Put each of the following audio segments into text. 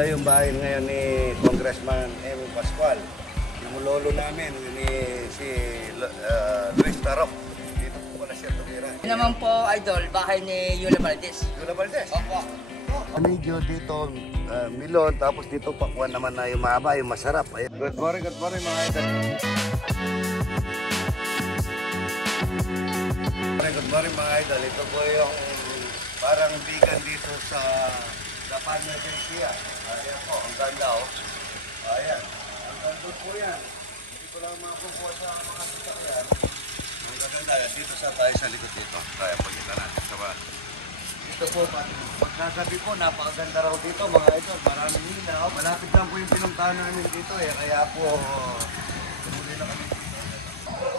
Ito yung bahay ngayon ni Congressman Amy Pascual. Yung lolo namin, si Luis Tarok. Dito po pala siya tumira. Yan naman po, Idol, bahay ni Yula Valdez. Yula Valdez? Opo. Medyo dito, milon, tapos dito pakuan naman na yung mahaba, yung masarap. Ayan. Good morning mga idol. Good morning mga idol. Ito po yung parang vegan dito sa Japan na Asia. Ayan po, ang ganda oh. Ayan, ang ganda po yan. Dito lang makukuha sa mga sasakyan. Ang ganda, dito sa tayo sa likod dito. Kaya pagkita natin sa bahay. Dito po, pagkagabi po, napakaganda raw dito mga idol. Maraming ilaw. Malapit lang po yung pinuntahan namin dito eh. Kaya po, tumuli na kami dito.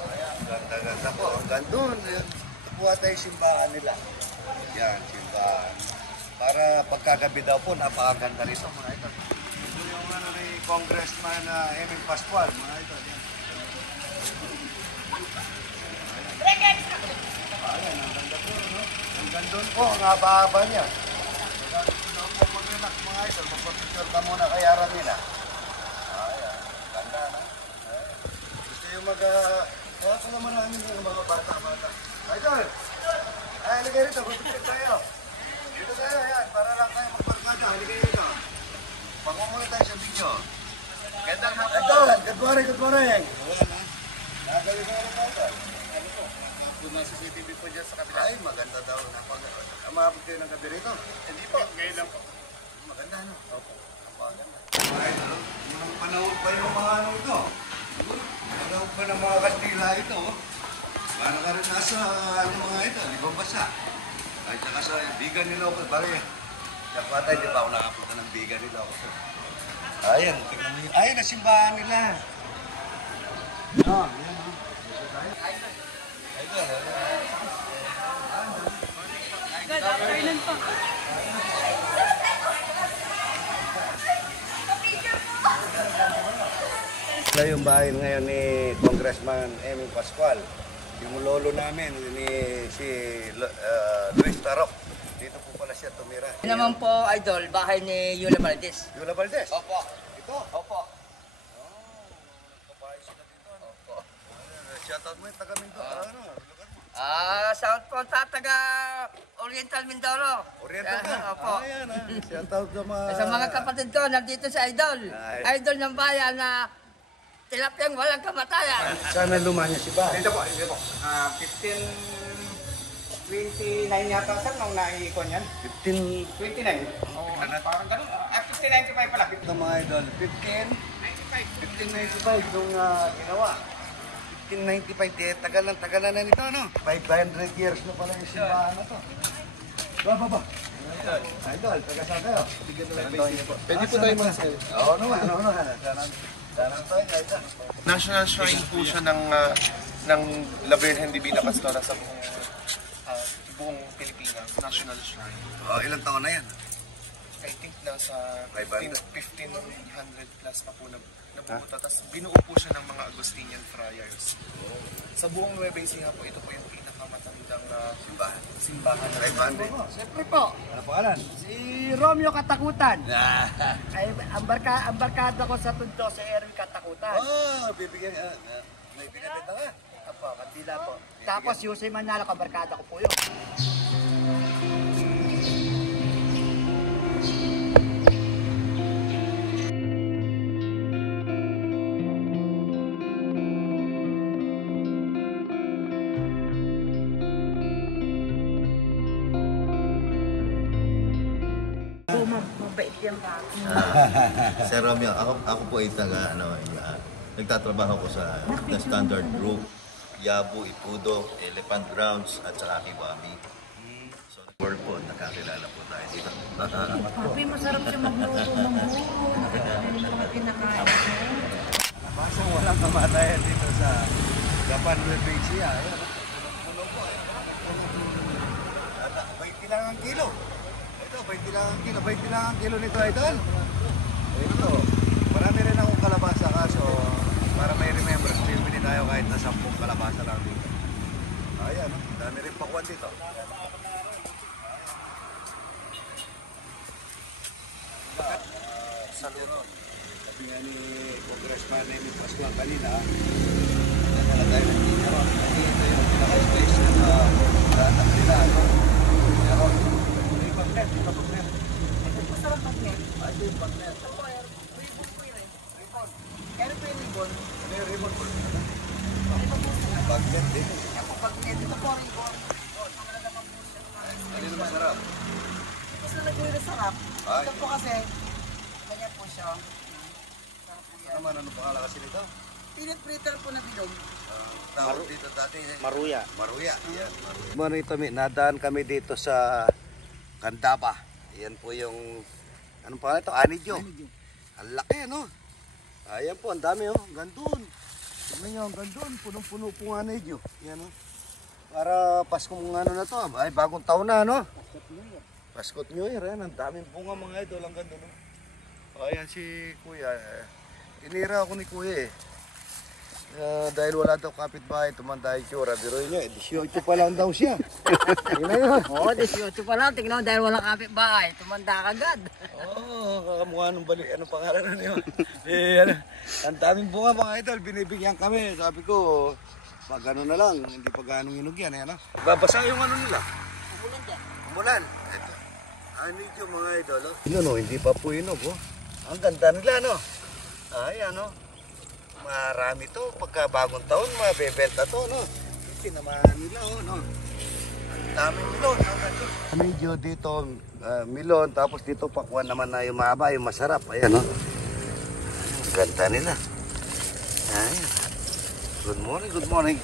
Ayan, ang ganda-ganda po. Ang gandun. Ito po ata yung simbahan nila. Yan, simbahan. Para pagkagabi daw po, napakaganda rito mga idol. Ito yung ni Congressman Amy Pascual, mga idol. Yan. Ayan, ang ganda po, no? Ang gandun po, ang haba-haba niya. Kaya po mag-relax mga idol, magpapicture ka muna kay Aramina. Ayan, ganda na. Gusto yung kaya ko naman namin yung mga bata-bata. Idol! Ay, halika rito, magpapicture tayo. Dito tayo, ayan, para lang tayo magbarkada. Halika rito. Pagmumuli tayo sa video. Gandang hapon. Idol, good morning. Wala na. Nakagaling ko na tayo. Ano po? Nasa CCTV po dyan sa kabila. Ay, maganda daw. Maabot kayo ng gabi rito? Hindi po, ngayon lang po. Maganda, no? Opo. Maganda. Ay, mga panahon pa yung mga ano ito. Panahon pa ng mga Kastila ito. Paano ka rin nasa mga ito, libang basa. Ay, saka sa bigan nila ako. Bari, kapatay, di pa ako nakapunta ng bigan nila ako. Ayan, tingnan mo yun. Ayan, nasimbahan nila. No, ayan, no? Good afternoon po. Ito yung bahay ngayon ni Congressman Amy Pascual. Yung lolo namin, si Luis Tarok. Dito po pala siya tumira. Yan naman po, Idol, bahay ni Yula Valdez. Yula Valdez? Opo. Ito? Opo. Kapahay sila dito. Opo. Shoutout mo yung taga Mindoro. Ano? Shout po taga Oriental Mindoro. Oriental ka? Opo. Ayan ha. Shoutout Sa mga kapatid ko, nandito sa Idol. Idol ng bayan na tilapyang walang kamatayan. Sana lumanya si Ba? Dito po. 29 yata sir nung naiikon yan. 29. Oh, parang ganun. 1595 pala. Ito mga idol, 1595 nung ginawa. 1595, tagalan na nito, no? 500 years na pala yung simbahan na to. Ba. Idol, taga-saan kayo? Pwede po tayo mag-sell. Oo naman. National shrine po siya ng La Virgen Divina Pastora sa buong Pilipinas. National shrine. Ilang taon na yan? I think nasa 500 plus pa po nabuo. Tapos binuo po siya ng mga Augustinian friars. Sa buong Nueva Ecija po, ito po yung pinakamatandang simbahan. 500? Siyempre po. Ano pangalan? Si Romeo Katakutan. Ay, ang barkada ko sa Tundo, si Erwin Katakutan. Bibigyan, may binibenta ka? Apo, kandila po. Tapos Yusay Manalo, kabarkada ko po yun. Mabait yan ba? Sir Romeo, ako po ay nagtatrabaho ko sa The Standard Group, Yabu, Ipudo, Elephant Grounds at saka Kiwami. So, world po, nakakilala po tayo dito. Papi, masarap siya magluto ng buo. Mga kinakain ko. Basta walang kamatayan dito sa Japan Asia. Puno po eh. 20 lang ang kilo. Ito, 20 lang ang kilo. 20 lang ang kilo nito, idol. Ito, marami rin akong kalabasa kaso para may remembrance, bibili tayo kahit na 10 kalabasa lang dito. Ayan, dami rin pakuan dito. saludo. Sabi nga ni Congressman Emil Pascual kanina, kaya pala tayo nandito ron. Kasi ito yung pinaka-space na daanan nila. Pero, ito yung magnet, ito magnet. Ito po sarap magnet. Ay, ito yung magnet. Ito po, ribbon po yun eh. Ribbon. Kaya po yung ribbon. Ano yung remote po? Ito po sarap. Magnet din. Ako magnet. Ito po ribbon. Ano yung masarap? Ito sa nagre-sarap. Ay. Ito po kasi, ganyan po siya. Sarap po yan. Naman, ano pangalan kasi nito? Peanut fritter po na bilog. Tawag dito dati. Maruya. Maruya. Yan. Morning Tommy, nadaan kami dito sa Candaba. Yan po yung, anong pangalan ito? Anidyo. Ang laki, no? Ayan po, ang dami, oh. Gandun. Tignan nyo, ang gandun. Punong-puno po ang Anidyo. Yan, oh. Para Paskong ano na to. Ay, bagong taon na, no? Paskot New Year. Yan, ang daming bunga mga idol. Ang ganda, no? Ayan si Kuya. Tinira ako ni Kuya, eh. Dahil wala daw kapitbahay, tumanda yung tsura. Pero yun, 18 pa lang daw siya. Yun na yun. Oo, 18 pa lang. Tingnan mo, dahil walang kapitbahay, tumanda ka agad. Oo, kakamukha nung balik. Ano pangalan na yun? Ano, ang daming bunga mga idol, binibigyan kami. Sabi ko, pag ano na lang, hindi pa ganong inog yan. Ano? Babasa yung ano nila. Umulan dyan. Umulan. Ito. Ano yung mga idol? Oh. Yun, no, hindi pa po inog. Oh. Ang ganda nila, no? Ayan, no? Marami to. Pagka bagong taon, mabebenta to, no? Pinamahan nila, oh, no? Ang daming milon. Medyo dito, milon. Tapos dito, pakwan naman na yung mahaba, yung masarap. Ayan, no? Ang ganda nila. Ayan. Good morning, good morning.